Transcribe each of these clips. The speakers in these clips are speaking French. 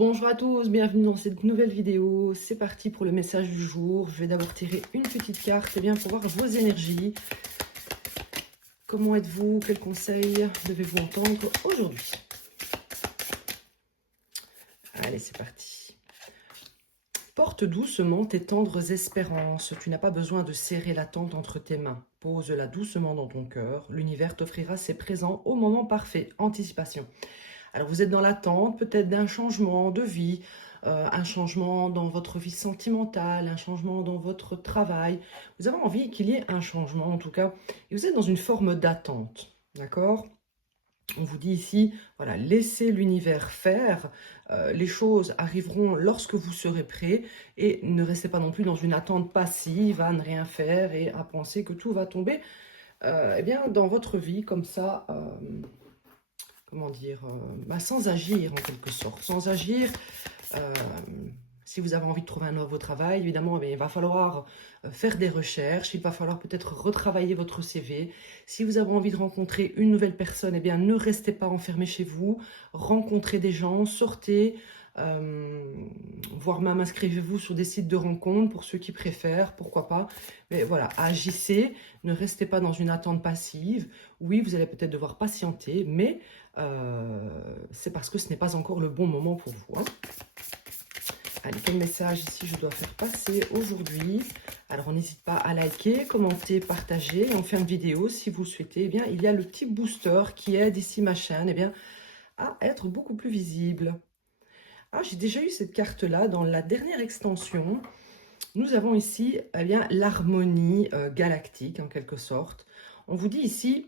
Bonjour à tous, bienvenue dans cette nouvelle vidéo. C'est parti pour le message du jour. Je vais d'abord tirer une petite carte pour voir vos énergies. Comment êtes-vous? Quels conseils devez-vous entendre aujourd'hui? Allez, c'est parti. Porte doucement tes tendres espérances. Tu n'as pas besoin de serrer l'attente entre tes mains. Pose-la doucement dans ton cœur. L'univers t'offrira ses présents au moment parfait. Anticipation. Alors vous êtes dans l'attente peut-être d'un changement de vie, un changement dans votre vie sentimentale, un changement dans votre travail. Vous avez envie qu'il y ait un changement en tout cas. Et vous êtes dans une forme d'attente, d'accord? On vous dit ici, voilà, laissez l'univers faire. Les choses arriveront lorsque vous serez prêt. Et ne restez pas non plus dans une attente passive à ne rien faire et à penser que tout va tomber dans votre vie comme ça. Comment dire, sans agir en quelque sorte. Sans agir, euh, si vous avez envie de trouver un nouveau travail, évidemment, il va falloir faire des recherches, il va falloir peut-être retravailler votre CV. Si vous avez envie de rencontrer une nouvelle personne, ne restez pas enfermé chez vous, rencontrez des gens, sortez, euh, voire même inscrivez-vous sur des sites de rencontres pour ceux qui préfèrent, pourquoi pas. Mais voilà, agissez, ne restez pas dans une attente passive. Oui, vous allez peut-être devoir patienter, mais c'est parce que ce n'est pas encore le bon moment pour vous. Hein. Allez, quel message ici je dois faire passer aujourd'hui? Alors, n'hésite pas à liker, commenter, partager. Et en fin de vidéo, si vous le souhaitez, il y a le petit booster qui aide ici ma chaîne à être beaucoup plus visible. Ah, j'ai déjà eu cette carte-là dans la dernière extension. Nous avons ici l'harmonie galactique, en quelque sorte. On vous dit ici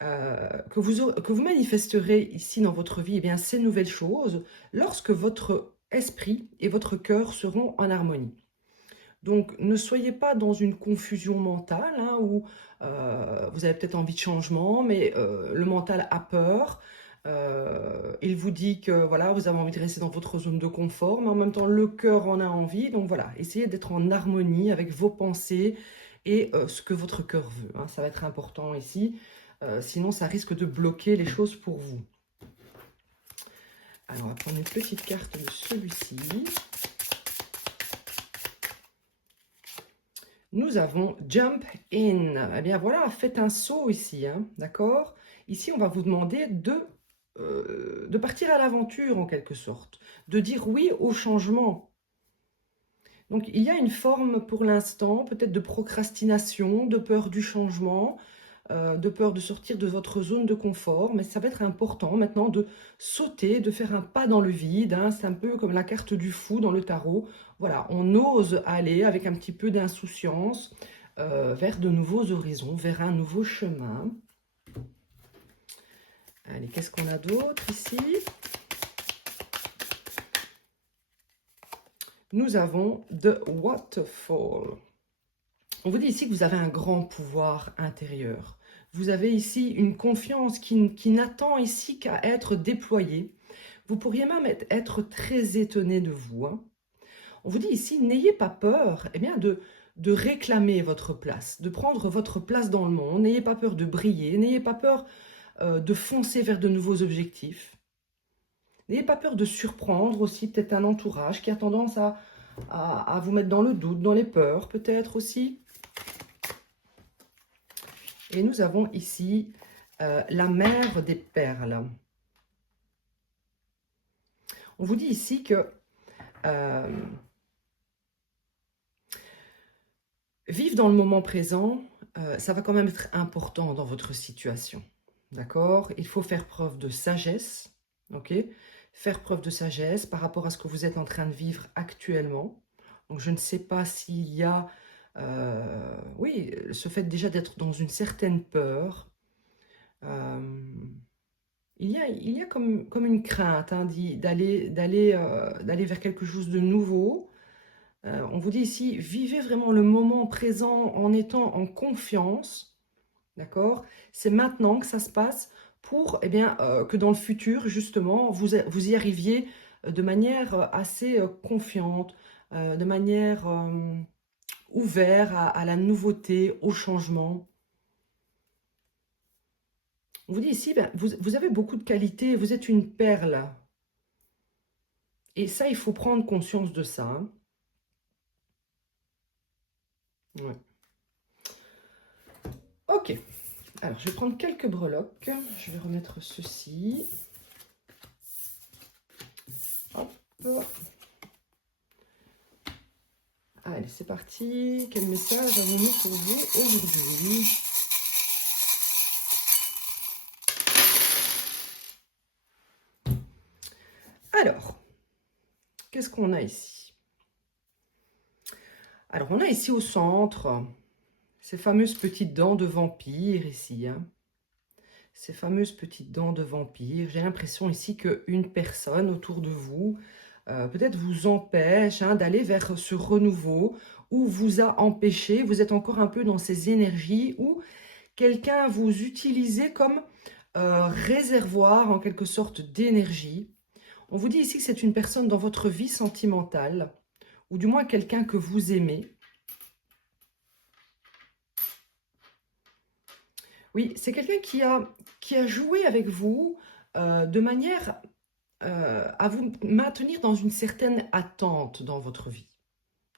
que vous manifesterez ici dans votre vie ces nouvelles choses lorsque votre esprit et votre cœur seront en harmonie. Donc, ne soyez pas dans une confusion mentale où vous avez peut-être envie de changement, mais le mental a peur. Il vous dit que voilà, vous avez envie de rester dans votre zone de confort, mais en même temps, le cœur en a envie. Donc voilà, essayez d'être en harmonie avec vos pensées et ce que votre cœur veut. Hein. Ça va être important ici. Sinon, ça risque de bloquer les choses pour vous. Alors, on va prendre une petite carte de celui-ci. Nous avons Jump In. Eh bien voilà, faites un saut ici, hein, d'accord? Ici, on va vous demander de partir à l'aventure en quelque sorte, de dire oui au changement. Donc il y a une forme pour l'instant, peut-être de procrastination, de peur du changement, de peur de sortir de votre zone de confort, mais ça va être important maintenant de sauter, de faire un pas dans le vide. Hein. C'est un peu comme la carte du fou dans le tarot. Voilà, on ose aller avec un petit peu d'insouciance vers de nouveaux horizons, vers un nouveau chemin. Allez, qu'est-ce qu'on a d'autre ici? Nous avons The Waterfall. On vous dit ici que vous avez un grand pouvoir intérieur. Vous avez ici une confiance qui n'attend ici qu'à être déployée. Vous pourriez même être très étonné de vous. Hein. On vous dit ici, n'ayez pas peur de réclamer votre place, de prendre votre place dans le monde. N'ayez pas peur de briller, n'ayez pas peur de foncer vers de nouveaux objectifs. N'ayez pas peur de surprendre aussi peut-être un entourage qui a tendance à vous mettre dans le doute, dans les peurs peut-être aussi. Et nous avons ici la mer des perles. On vous dit ici que vivre dans le moment présent, ça va quand même être important dans votre situation. D'accord? Il faut faire preuve de sagesse. Ok? Faire preuve de sagesse par rapport à ce que vous êtes en train de vivre actuellement. Donc, je ne sais pas s'il y a, oui, ce fait déjà d'être dans une certaine peur. Il y a comme une crainte hein, d'aller vers quelque chose de nouveau. On vous dit ici, vivez vraiment le moment présent en étant en confiance. D'accord? C'est maintenant que ça se passe pour que dans le futur, justement, vous y arriviez de manière assez confiante, de manière ouverte à la nouveauté, au changement. On vous dit ici, vous avez beaucoup de qualités, vous êtes une perle. Et ça, il faut prendre conscience de ça. Hein. Ouais. Ok. Alors, je vais prendre quelques breloques. Je vais remettre ceci. Hop. Allez, c'est parti. Quel message avons-nous pour vous aujourd'hui? Alors, qu'est-ce qu'on a ici? Alors, on a ici au centre ces fameuses petites dents de vampire ici. Hein. Ces fameuses petites dents de vampire. J'ai l'impression ici qu'une personne autour de vous peut-être vous empêche d'aller vers ce renouveau ou vous a empêché, vous êtes encore un peu dans ces énergies ou quelqu'un vous utilise comme réservoir en quelque sorte d'énergie. On vous dit ici que c'est une personne dans votre vie sentimentale ou du moins quelqu'un que vous aimez. Oui, c'est quelqu'un qui a joué avec vous de manière à vous maintenir dans une certaine attente dans votre vie.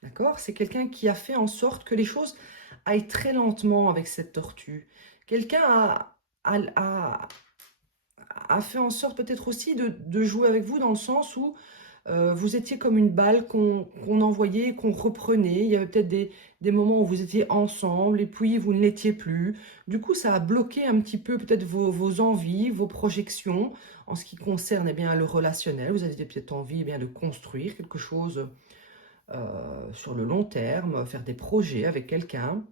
D'accord? C'est quelqu'un qui a fait en sorte que les choses aillent très lentement avec cette tortue. Quelqu'un a fait en sorte peut-être aussi de jouer avec vous dans le sens où vous étiez comme une balle qu'on envoyait, qu'on reprenait. Il y avait peut-être des moments où vous étiez ensemble et puis vous ne l'étiez plus. Du coup, ça a bloqué un petit peu peut-être vos envies, vos projections en ce qui concerne bien, le relationnel. Vous aviez peut-être envie bien, de construire quelque chose sur le long terme, faire des projets avec quelqu'un.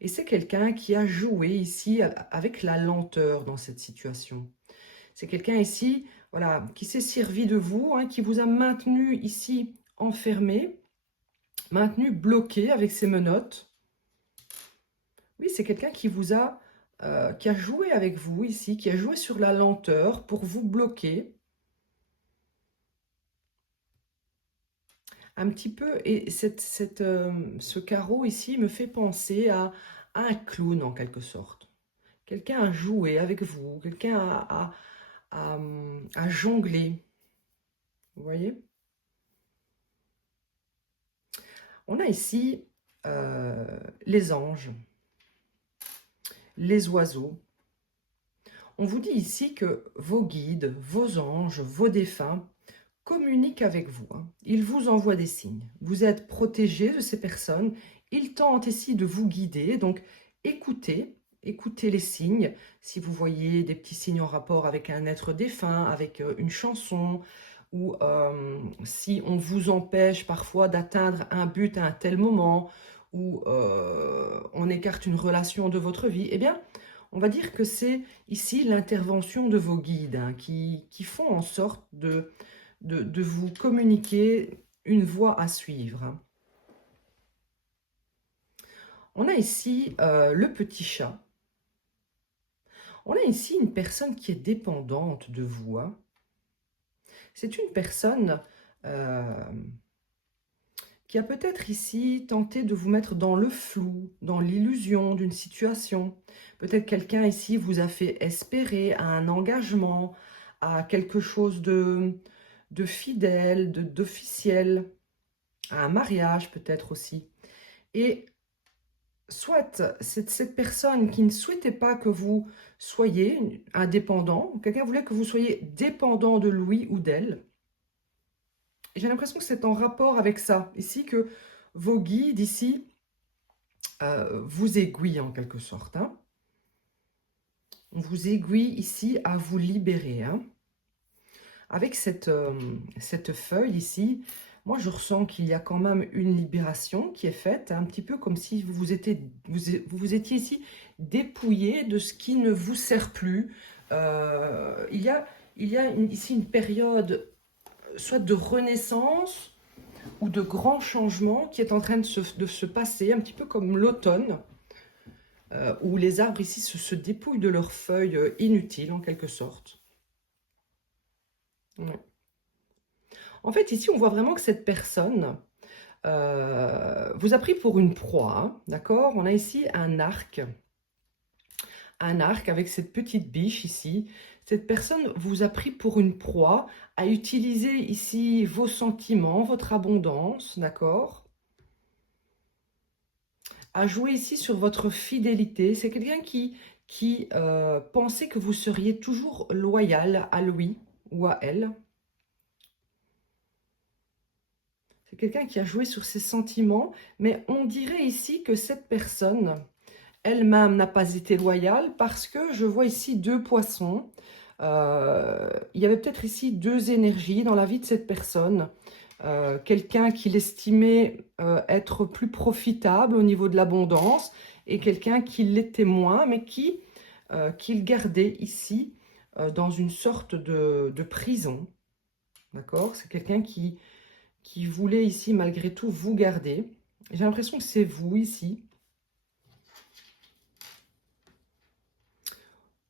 Et c'est quelqu'un qui a joué ici avec la lenteur dans cette situation. C'est quelqu'un ici, voilà, qui s'est servi de vous, qui vous a maintenu ici enfermé, maintenu bloqué avec ses menottes. Oui, c'est quelqu'un qui vous a, qui a joué avec vous ici, qui a joué sur la lenteur pour vous bloquer. Un petit peu, et ce carreau ici me fait penser à un clown en quelque sorte. Quelqu'un a joué avec vous, quelqu'un a jonglé. Vous voyez? On a ici les anges, les oiseaux. On vous dit ici que vos guides, vos anges, vos défunts communiquent avec vous. Hein. Ils vous envoient des signes. Vous êtes protégés de ces personnes. Ils tentent ici de vous guider. Donc, écoutez, écoutez les signes. Si vous voyez des petits signes en rapport avec un être défunt, avec une chanson, ou si on vous empêche parfois d'atteindre un but à un tel moment, ou on écarte une relation de votre vie, eh bien, on va dire que c'est ici l'intervention de vos guides qui font en sorte de vous communiquer une voie à suivre. Hein. On a ici le petit chat. On a ici une personne qui est dépendante de vous. Hein. C'est une personne qui a peut-être ici tenté de vous mettre dans le flou, dans l'illusion d'une situation. Peut-être quelqu'un ici vous a fait espérer à un engagement, à quelque chose de fidèle, d'officiel, à un mariage peut-être aussi. Et soit c'est cette personne qui ne souhaitait pas que vous soyez indépendant, quelqu'un voulait que vous soyez dépendant de lui ou d'elle. Et j'ai l'impression que c'est en rapport avec ça, ici, que vos guides, ici, vous aiguillent en quelque sorte. Hein. On vous aiguille ici à vous libérer. Hein. Avec cette feuille ici, moi je ressens qu'il y a quand même une libération qui est faite, un petit peu comme si vous étiez ici dépouillé de ce qui ne vous sert plus. Il y a ici une période soit de renaissance ou de grands changements qui est en train de se passer, un petit peu comme l'automne, où les arbres ici se dépouillent de leurs feuilles inutiles en quelque sorte. Ouais. En fait, ici, on voit vraiment que cette personne vous a pris pour une proie, hein, d'accord? On a ici un arc avec cette petite biche ici. Cette personne vous a pris pour une proie, à utiliser ici vos sentiments, votre abondance, d'accord? À jouer ici sur votre fidélité. C'est quelqu'un qui pensait que vous seriez toujours loyal à lui ou à elle. C'est quelqu'un qui a joué sur ses sentiments, mais on dirait ici que cette personne elle-même n'a pas été loyale parce que je vois ici deux poissons. Il y avait peut-être ici deux énergies dans la vie de cette personne. Quelqu'un qui l'estimait être plus profitable au niveau de l'abondance et quelqu'un qui l'était moins, mais qu'il gardait ici dans une sorte de prison. D'accord? C'est quelqu'un qui voulait ici malgré tout vous garder. J'ai l'impression que c'est vous ici.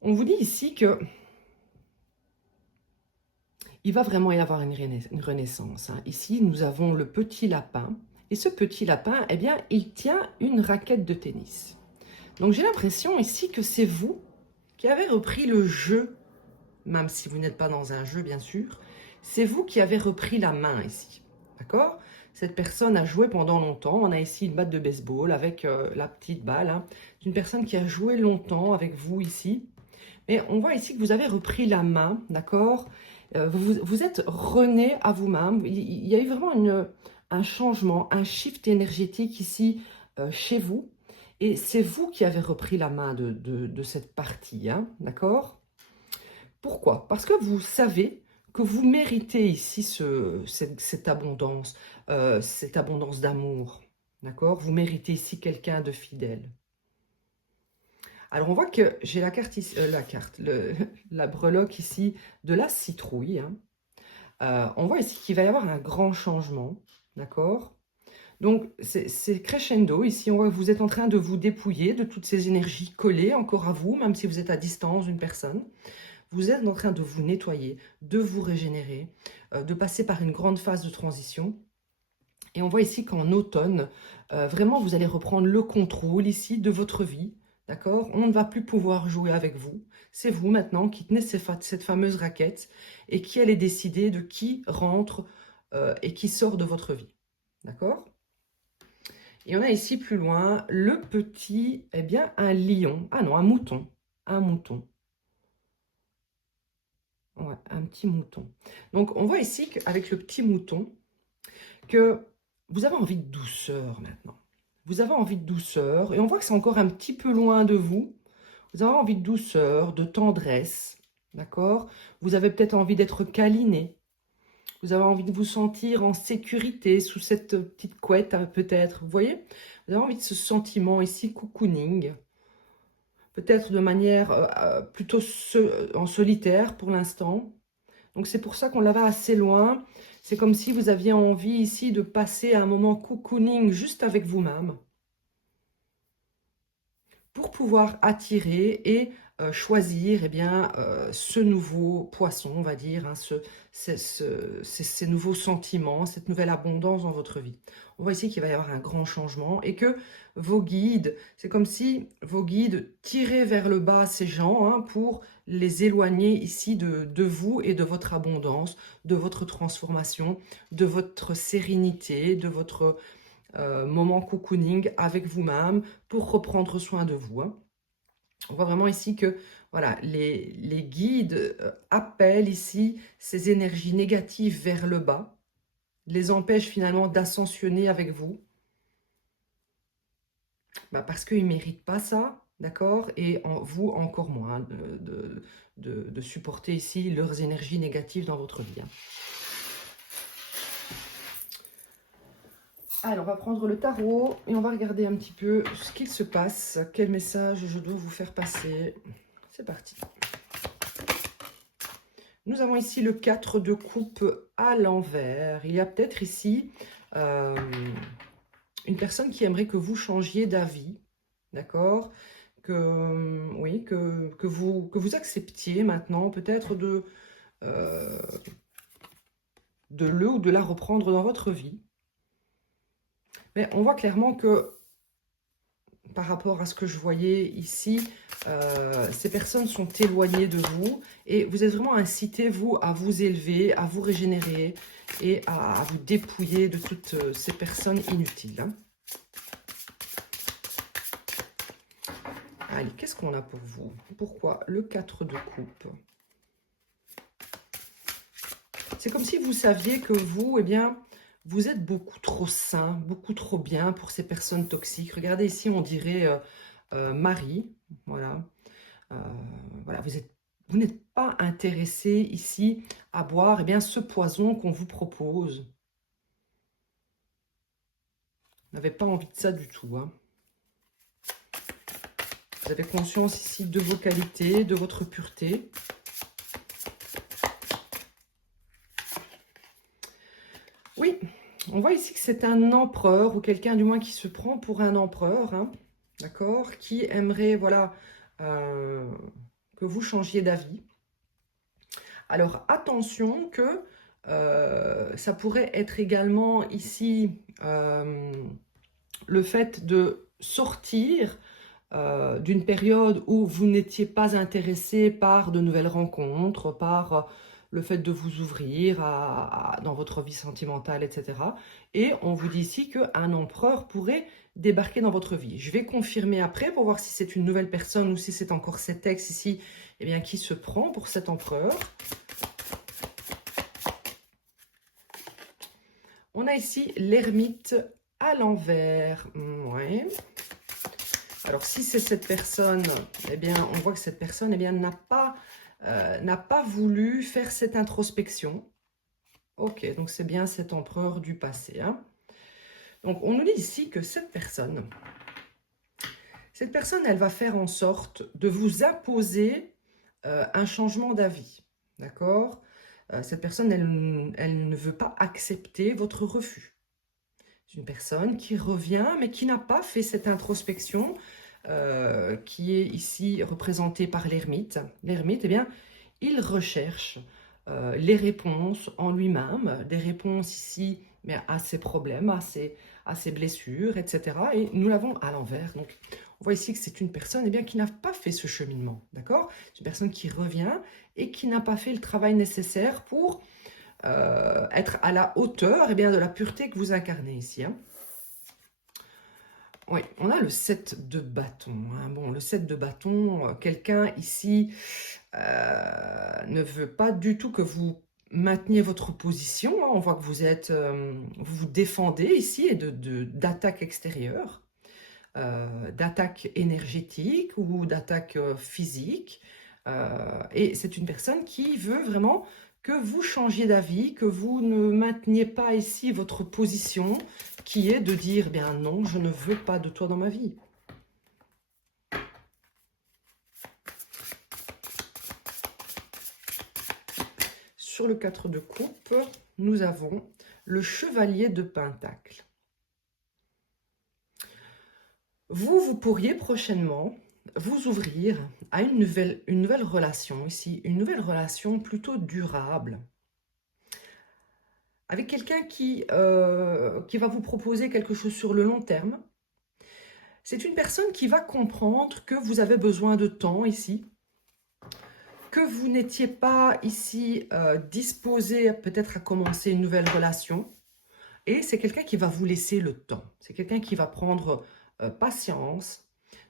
On vous dit ici que il va vraiment y avoir une renaissance. Hein. Ici, nous avons le petit lapin. Et ce petit lapin, eh bien, il tient une raquette de tennis. Donc, j'ai l'impression ici que c'est vous qui avez repris le jeu, même si vous n'êtes pas dans un jeu, bien sûr. C'est vous qui avez repris la main ici. D'accord? Cette personne a joué pendant longtemps. On a ici une batte de baseball avec la petite balle. Hein. C'est une personne qui a joué longtemps avec vous ici. Mais on voit ici que vous avez repris la main, d'accord? Vous êtes rené à vous-même. Il y a eu vraiment un changement, un shift énergétique ici chez vous. Et c'est vous qui avez repris la main de cette partie, hein, d'accord? Pourquoi? Parce que vous savez que vous méritez ici cette abondance d'amour, d'accord? Vous méritez ici quelqu'un de fidèle. Alors, on voit que j'ai la carte ici, la breloque ici de la citrouille. Hein. On voit ici qu'il va y avoir un grand changement, d'accord? Donc, c'est crescendo. Ici, on voit que vous êtes en train de vous dépouiller de toutes ces énergies collées encore à vous, même si vous êtes à distance d'une personne. Vous êtes en train de vous nettoyer, de vous régénérer, de passer par une grande phase de transition. Et on voit ici qu'en automne, vraiment, vous allez reprendre le contrôle ici de votre vie. D'accord? On ne va plus pouvoir jouer avec vous. C'est vous maintenant qui tenez cette fameuse raquette et qui allez décider de qui rentre et qui sort de votre vie. D'accord? Et on a ici plus loin le petit, eh bien, un lion. Ah non, un mouton. Un mouton. Ouais, un petit mouton. Donc, on voit ici qu'avec le petit mouton, que vous avez envie de douceur maintenant. Vous avez envie de douceur, et on voit que c'est encore un petit peu loin de vous. Vous avez envie de douceur, de tendresse, d'accord? Vous avez peut-être envie d'être câliné. Vous avez envie de vous sentir en sécurité sous cette petite couette, peut-être. Vous voyez? Vous avez envie de ce sentiment ici, cocooning. Peut-être de manière plutôt en solitaire pour l'instant. Donc c'est pour ça qu'on la va assez loin. C'est comme si vous aviez envie ici de passer un moment cocooning juste avec vous-même pour pouvoir attirer et choisir eh bien, ce nouveau poisson, on va dire, hein, ces nouveaux sentiments, cette nouvelle abondance dans votre vie. On voit ici qu'il va y avoir un grand changement et que vos guides, c'est comme si vos guides tiraient vers le bas ces gens hein, pour les éloigner ici de vous et de votre abondance, de votre transformation, de votre sérénité, de votre moment cocooning avec vous-même pour reprendre soin de vous. Hein. On voit vraiment ici que voilà, les guides appellent ici ces énergies négatives vers le bas, les empêchent finalement d'ascensionner avec vous, parce qu'ils ne méritent pas ça, d'accord? Et vous encore moins hein, de supporter ici leurs énergies négatives dans votre vie. Hein. Alors, on va prendre le tarot et on va regarder un petit peu ce qu'il se passe, quel message je dois vous faire passer. C'est parti. Nous avons ici le 4 de coupe à l'envers. Il y a peut-être ici une personne qui aimerait que vous changiez d'avis, d'accord? Oui, que vous acceptiez maintenant peut-être de le ou de la reprendre dans votre vie. Mais on voit clairement que par rapport à ce que je voyais ici, ces personnes sont éloignées de vous et vous êtes vraiment incité, vous, à vous élever, à vous régénérer et à vous dépouiller de toutes ces personnes inutiles. Hein. Allez, qu'est-ce qu'on a pour vous? Pourquoi le 4 de coupe? C'est comme si vous saviez que vous, eh bien, vous êtes beaucoup trop sain, beaucoup trop bien pour ces personnes toxiques. Regardez ici, on dirait Marie, voilà. Euh, voilà, vous n'êtes pas intéressé ici à boire eh bien, ce poison qu'on vous propose. Vous n'avez pas envie de ça du tout. Hein. Vous avez conscience ici de vos qualités, de votre pureté. Oui, on voit ici que c'est un empereur ou quelqu'un du moins qui se prend pour un empereur, hein, d'accord, qui aimerait, voilà, que vous changiez d'avis. Alors, attention que ça pourrait être également ici le fait de sortir d'une période où vous n'étiez pas intéressé par de nouvelles rencontres, par le fait de vous ouvrir dans votre vie sentimentale, etc. Et on vous dit ici qu'un empereur pourrait débarquer dans votre vie. Je vais confirmer après pour voir si c'est une nouvelle personne ou si c'est encore cet ex ici eh bien, qui se prend pour cet empereur. On a ici l'ermite à l'envers. Ouais. Alors, si c'est cette personne, eh bien, on voit que cette personne eh bien, n'a pas voulu faire cette introspection. Ok, donc c'est bien cet empereur du passé. Hein. Donc, on nous dit ici que cette personne, elle va faire en sorte de vous imposer un changement d'avis. D'accord? Cette personne, elle ne veut pas accepter votre refus. C'est une personne qui revient, mais qui n'a pas fait cette introspection, qui est ici représentée par l'ermite. L'ermite, eh bien, il recherche les réponses en lui-même, des réponses ici mais à ses problèmes, à ses blessures, etc. Et nous l'avons à l'envers. Donc, on voit ici que c'est une personne eh bien, qui n'a pas fait ce cheminement. D'accord? C'est une personne qui revient et qui n'a pas fait le travail nécessaire pour être à la hauteur eh bien, de la pureté que vous incarnez ici. Hein. Oui, on a le 7 de bâton. Hein. Bon, le 7 de bâton, quelqu'un ici ne veut pas du tout que vous mainteniez votre position. Hein. On voit que vous êtes, vous vous défendez ici et d'attaque extérieure, d'attaque énergétique ou d'attaque physique. Et c'est une personne qui veut vraiment que vous changiez d'avis, que vous ne mainteniez pas ici votre position, qui est de dire, bien non, je ne veux pas de toi dans ma vie. Sur le 4 de coupe, nous avons le chevalier de Pentacle. Vous pourriez prochainement vous ouvrir à une nouvelle relation ici, une nouvelle relation plutôt durable, avec quelqu'un qui va vous proposer quelque chose sur le long terme. C'est une personne qui va comprendre que vous avez besoin de temps ici, que vous n'étiez pas ici disposé peut-être à commencer une nouvelle relation. Et c'est quelqu'un qui va vous laisser le temps. C'est quelqu'un qui va prendre patience.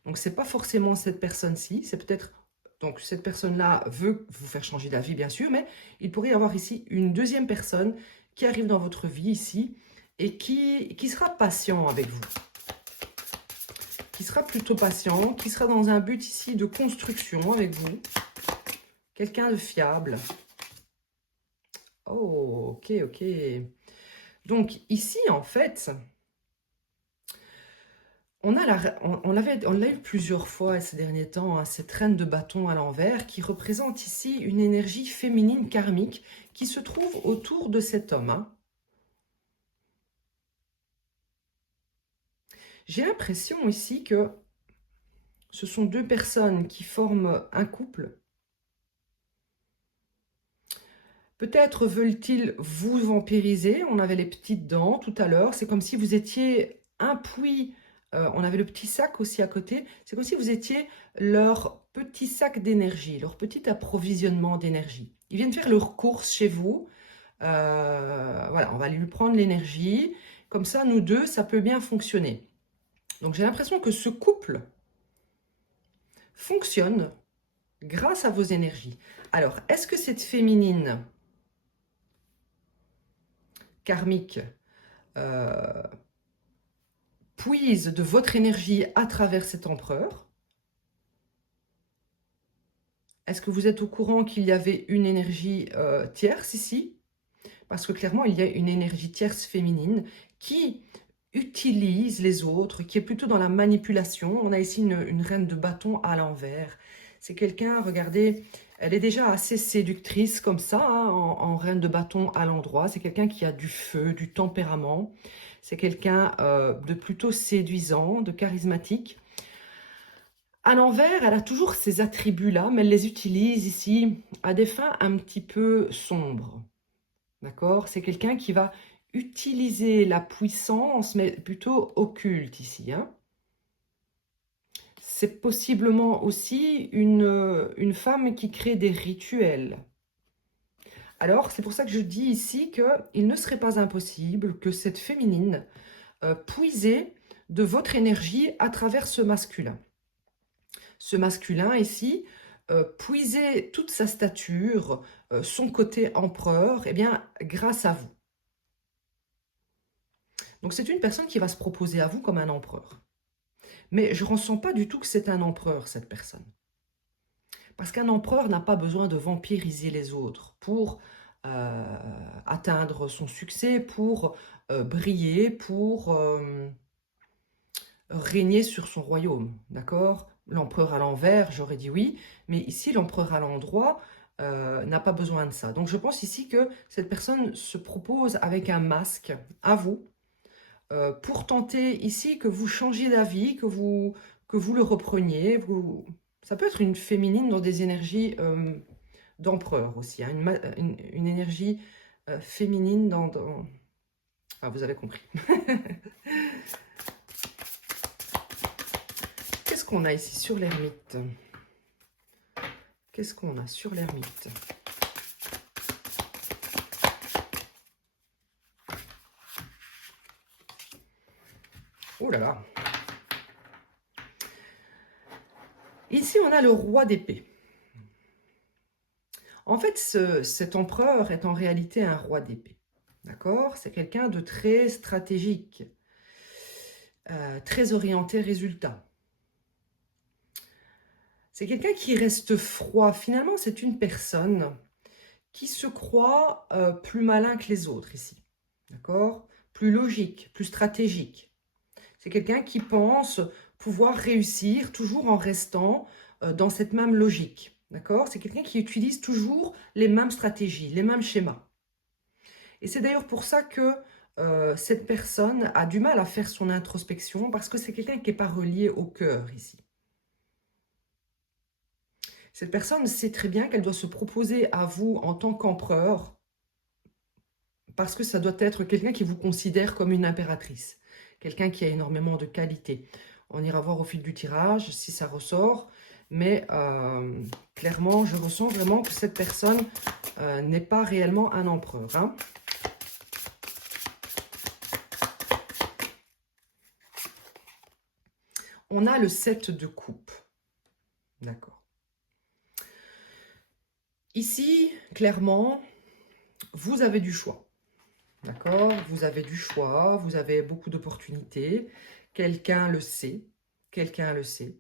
Donc, ce n'est pas forcément cette personne-ci. C'est peut-être... Donc, cette personne-là veut vous faire changer d'avis, bien sûr. Mais il pourrait y avoir ici une deuxième personne qui arrive dans votre vie ici et qui sera patient avec vous. Qui sera plutôt patient, qui sera dans un but ici de construction avec vous. Quelqu'un de fiable. Oh, ok, ok. Donc ici, en fait, on l'a eu plusieurs fois ces derniers temps, hein, cette reine de bâton à l'envers qui représente ici une énergie féminine karmique qui se trouve autour de cet homme. Hein. J'ai l'impression ici que ce sont deux personnes qui forment un couple. Peut-être veulent-ils vous vampiriser. On avait les petites dents tout à l'heure. C'est comme si vous étiez un puits on avait le petit sac aussi à côté. C'est comme si vous étiez leur petit sac d'énergie, leur petit approvisionnement d'énergie. Ils viennent faire leurs courses chez vous. Voilà, on va lui prendre l'énergie. Comme ça, nous deux, ça peut bien fonctionner. Donc j'ai l'impression que ce couple fonctionne grâce à vos énergies. Alors, est-ce que cette féminine karmique puise de votre énergie à travers cet empereur? Est-ce que vous êtes au courant qu'il y avait une énergie tierce ici? Parce que clairement, il y a une énergie tierce féminine qui utilise les autres, qui est plutôt dans la manipulation. On a ici une reine de bâton à l'envers. C'est quelqu'un, regardez, elle est déjà assez séductrice comme ça, hein, en reine de bâton à l'endroit. C'est quelqu'un qui a du feu, du tempérament. C'est quelqu'un de plutôt séduisant, de charismatique. À l'envers, elle a toujours ces attributs-là, mais elle les utilise ici à des fins un petit peu sombres. D'accord? C'est quelqu'un qui va utiliser la puissance, mais plutôt occulte ici, hein. C'est possiblement aussi une femme qui crée des rituels. Alors, c'est pour ça que je dis ici qu'il ne serait pas impossible que cette féminine puisait de votre énergie à travers ce masculin. Ce masculin ici, puiser toute sa stature, son côté empereur, eh bien, grâce à vous. Donc c'est une personne qui va se proposer à vous comme un empereur. Mais je ne ressens pas du tout que c'est un empereur, cette personne. Parce qu'un empereur n'a pas besoin de vampiriser les autres pour atteindre son succès, pour briller, pour régner sur son royaume. D'accord? L'empereur à l'envers, j'aurais dit oui, mais ici, l'empereur à l'endroit n'a pas besoin de ça. Donc je pense ici que cette personne se propose avec un masque à vous, pour tenter ici que vous changiez d'avis, que vous le repreniez. Ça peut être une féminine dans des énergies d'empereur aussi, hein, une énergie féminine dans... Ah, vous avez compris. Qu'est-ce qu'on a ici sur l'ermite? Qu'est-ce qu'on a sur l'ermite? Oh là là! Ici, on a le roi d'épée. En fait, cet empereur est en réalité un roi d'épée. D'accord? C'est quelqu'un de très stratégique, très orienté résultat. C'est quelqu'un qui reste froid. Finalement, c'est une personne qui se croit plus malin que les autres ici. D'accord? Plus logique, plus stratégique. C'est quelqu'un qui pense pouvoir réussir toujours en restant dans cette même logique. D'accord? C'est quelqu'un qui utilise toujours les mêmes stratégies, les mêmes schémas. Et c'est d'ailleurs pour ça que cette personne a du mal à faire son introspection, parce que c'est quelqu'un qui n'est pas relié au cœur ici. Cette personne sait très bien qu'elle doit se proposer à vous en tant qu'empereur, parce que ça doit être quelqu'un qui vous considère comme une impératrice, quelqu'un qui a énormément de qualités. On ira voir au fil du tirage si ça ressort, mais clairement, je ressens vraiment que cette personne n'est pas réellement un empereur, hein. On a le 7 de coupe. D'accord. Ici, clairement, vous avez du choix. D'accord? Vous avez du choix, vous avez beaucoup d'opportunités. Quelqu'un le sait. Quelqu'un le sait.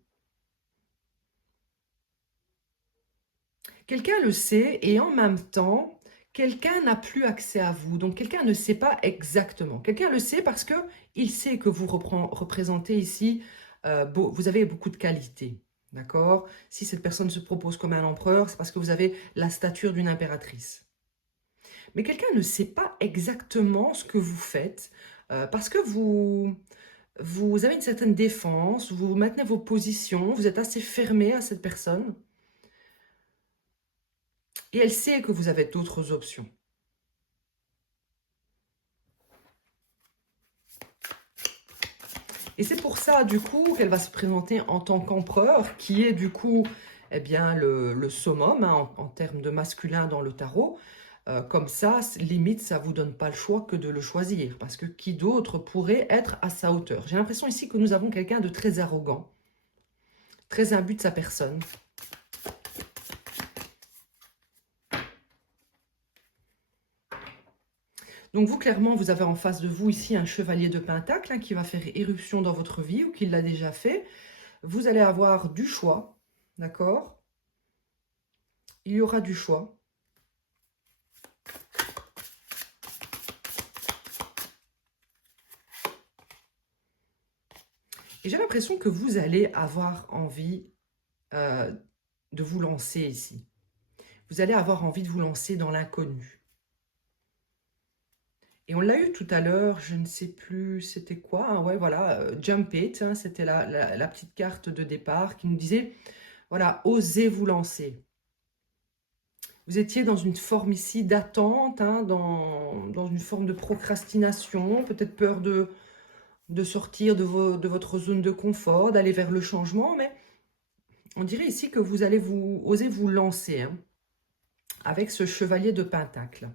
Quelqu'un le sait et en même temps, quelqu'un n'a plus accès à vous. Donc, quelqu'un ne sait pas exactement. Quelqu'un le sait parce qu'il sait que vous représentez ici, vous avez beaucoup de qualités. D'accord? Si cette personne se propose comme un empereur, c'est parce que vous avez la stature d'une impératrice. Mais quelqu'un ne sait pas exactement ce que vous faites parce que vous avez une certaine défense, vous maintenez vos positions, vous êtes assez fermé à cette personne. Et elle sait que vous avez d'autres options. Et c'est pour ça, du coup, qu'elle va se présenter en tant qu'empereur, qui est, du coup, eh bien, le summum, hein, en termes de masculin dans le tarot. Comme ça, limite, ça ne vous donne pas le choix que de le choisir, parce que qui d'autre pourrait être à sa hauteur? J'ai l'impression ici que nous avons quelqu'un de très arrogant, très imbu de sa personne. Donc vous, clairement, vous avez en face de vous ici un chevalier de pentacle hein, qui va faire éruption dans votre vie ou qui l'a déjà fait. Vous allez avoir du choix, d'accord? Il y aura du choix. Et j'ai l'impression que vous allez avoir envie de vous lancer ici. Vous allez avoir envie de vous lancer dans l'inconnu. Et on l'a eu tout à l'heure, je ne sais plus c'était quoi. Hein, ouais, voilà, Jump It, hein, c'était la petite carte de départ qui nous disait, voilà, osez vous lancer. Vous étiez dans une forme ici d'attente, hein, dans une forme de procrastination, peut-être peur de sortir de votre zone de confort, d'aller vers le changement, mais on dirait ici que vous allez oser vous lancer hein, avec ce chevalier de pentacle.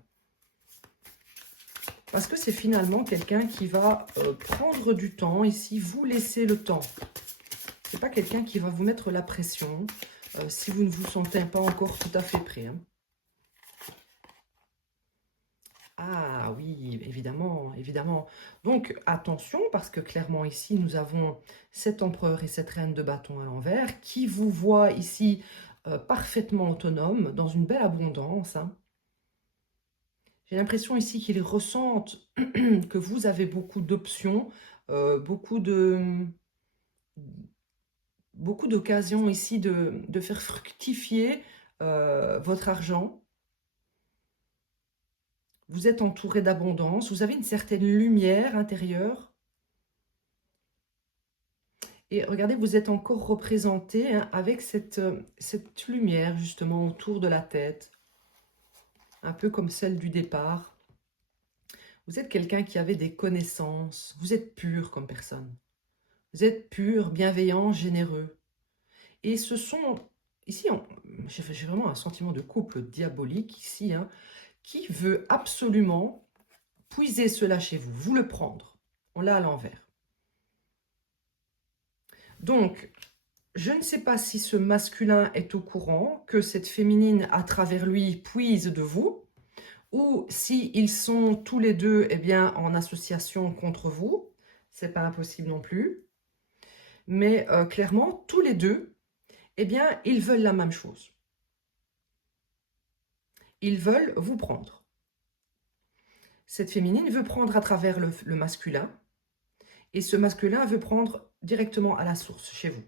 Parce que c'est finalement quelqu'un qui va prendre du temps ici, vous laisser le temps. Ce n'est pas quelqu'un qui va vous mettre la pression si vous ne vous sentez pas encore tout à fait prêt. Hein. Ah oui, évidemment, évidemment. Donc attention, parce que clairement ici, nous avons cet empereur et cette reine de bâton à l'envers qui vous voient ici parfaitement autonome, dans une belle abondance. Hein. J'ai l'impression ici qu'ils ressentent que vous avez beaucoup d'options, beaucoup d'occasions ici de faire fructifier votre argent. Vous êtes entouré d'abondance, vous avez une certaine lumière intérieure. Et regardez, vous êtes encore représenté hein, avec cette lumière justement autour de la tête, un peu comme celle du départ. Vous êtes quelqu'un qui avait des connaissances, vous êtes pur comme personne. Vous êtes pur, bienveillant, généreux. Et ce sont, ici, j'ai vraiment un sentiment de couple diabolique ici, hein, qui veut absolument puiser cela chez vous, vous le prendre. On l'a à l'envers. Donc, je ne sais pas si ce masculin est au courant que cette féminine, à travers lui, puise de vous, ou s'ils sont tous les deux eh bien, en association contre vous. C'est pas impossible non plus. Mais clairement, tous les deux, eh bien, ils veulent la même chose. Ils veulent vous prendre. Cette féminine veut prendre à travers le masculin, et ce masculin veut prendre directement à la source, chez vous.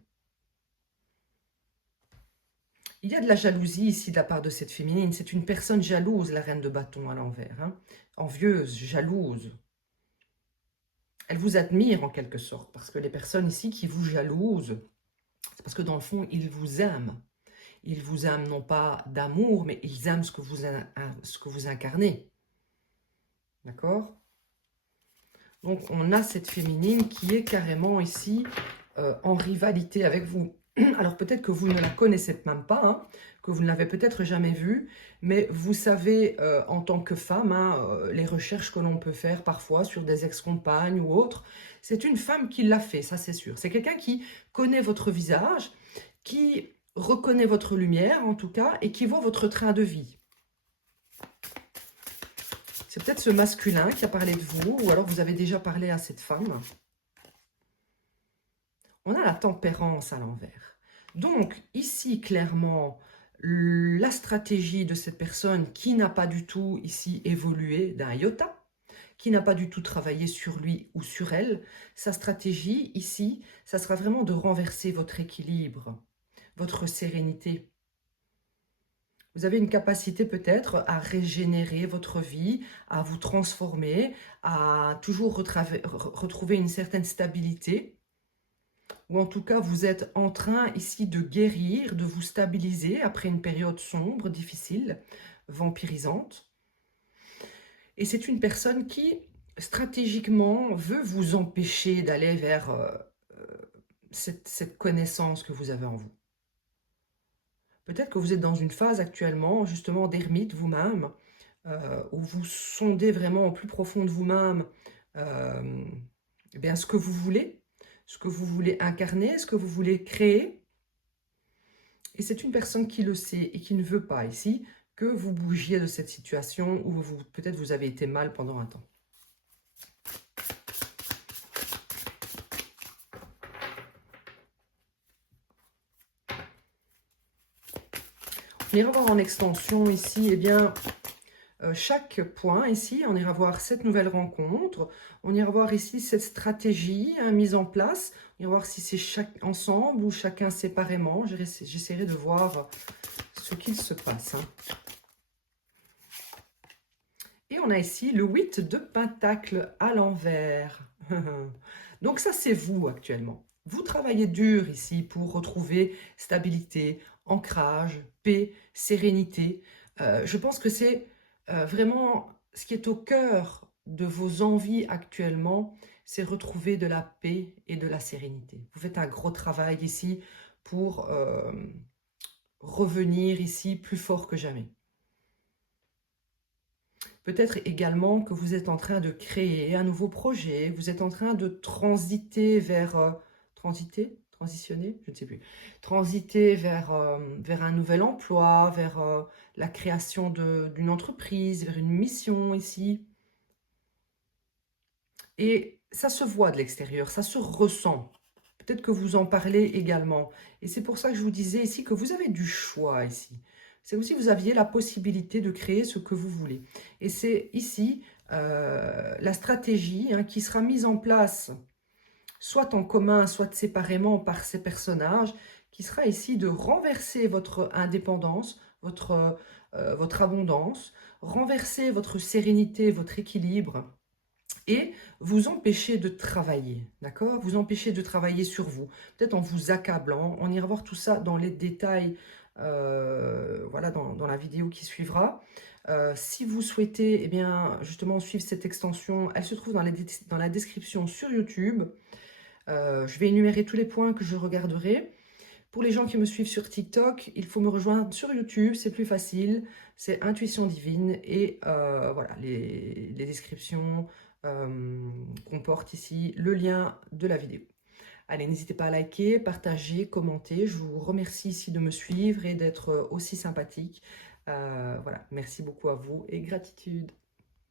Il y a de la jalousie ici de la part de cette féminine. C'est une personne jalouse, la reine de bâton à l'envers. Hein. Envieuse, jalouse. Elle vous admire en quelque sorte, parce que les personnes ici qui vous jalousent, c'est parce que dans le fond, ils vous aiment. Ils vous aiment non pas d'amour, mais ils aiment ce que vous incarnez. D'accord? Donc, on a cette féminine qui est carrément ici en rivalité avec vous. Alors, peut-être que vous ne la connaissez même pas, hein, que vous ne l'avez peut-être jamais vue, mais vous savez, en tant que femme, hein, les recherches que l'on peut faire parfois sur des ex-compagnes ou autres, c'est une femme qui l'a fait, ça c'est sûr. C'est quelqu'un qui connaît votre visage, qui reconnaît votre lumière en tout cas, et qui voit votre train de vie. C'est peut-être ce masculin qui a parlé de vous, ou alors vous avez déjà parlé à cette femme. On a la tempérance à l'envers. Donc, ici, clairement, la stratégie de cette personne qui n'a pas du tout, ici, évolué d'un iota, qui n'a pas du tout travaillé sur lui ou sur elle, sa stratégie, ici, ça sera vraiment de renverser votre équilibre, votre sérénité. Vous avez une capacité peut-être à régénérer votre vie, à vous transformer, à toujours retrouver une certaine stabilité. Ou en tout cas, vous êtes en train ici de guérir, de vous stabiliser après une période sombre, difficile, vampirisante. Et c'est une personne qui stratégiquement, veut vous empêcher d'aller vers cette connaissance que vous avez en vous. Peut-être que vous êtes dans une phase actuellement, justement, d'ermite vous-même, où vous sondez vraiment au plus profond de vous-même euh, eh bien, ce que vous voulez incarner, ce que vous voulez créer. Et c'est une personne qui le sait et qui ne veut pas ici que vous bougiez de cette situation où peut-être vous avez été mal pendant un temps. On ira voir en extension ici, eh bien, chaque point ici, on ira voir cette nouvelle rencontre, on ira voir ici cette stratégie mise en place, on ira voir si c'est ensemble ou chacun séparément. J'essaierai de voir ce qu'il se passe. Et on a ici le 8 de Pentacle à l'envers. Donc ça, c'est vous actuellement. Vous travaillez dur ici pour retrouver stabilité, ancrage, paix, sérénité. Je pense que c'est vraiment ce qui est au cœur de vos envies actuellement, c'est retrouver de la paix et de la sérénité. Vous faites un gros travail ici pour revenir ici plus fort que jamais. Peut-être également que vous êtes en train de créer un nouveau projet, vous êtes en train de transiter vers... transitionner, je ne sais plus. Transiter vers un nouvel emploi, vers la création d'une entreprise, vers une mission ici. Et ça se voit de l'extérieur, ça se ressent. Peut-être que vous en parlez également. Et c'est pour ça que je vous disais ici que vous avez du choix ici. C'est aussi vous aviez la possibilité de créer ce que vous voulez. Et c'est ici la stratégie qui sera mise en place, soit en commun, soit séparément par ces personnages, qui sera ici de renverser votre indépendance, votre abondance, renverser votre sérénité, votre équilibre, et vous empêcher de travailler, d'accord? Vous empêcher de travailler sur vous, peut-être en vous accablant. On ira voir tout ça dans les détails, voilà, dans la vidéo qui suivra. Si vous souhaitez, eh bien, justement, suivre cette extension, elle se trouve dans la description sur YouTube. Je vais énumérer tous les points que je regarderai. Pour les gens qui me suivent sur TikTok, il faut me rejoindre sur YouTube, c'est plus facile, c'est Intuition Divine et voilà, les descriptions comportent ici le lien de la vidéo. Allez, n'hésitez pas à liker, partager, commenter. Je vous remercie ici de me suivre et d'être aussi sympathique. Voilà, merci beaucoup à vous et gratitude.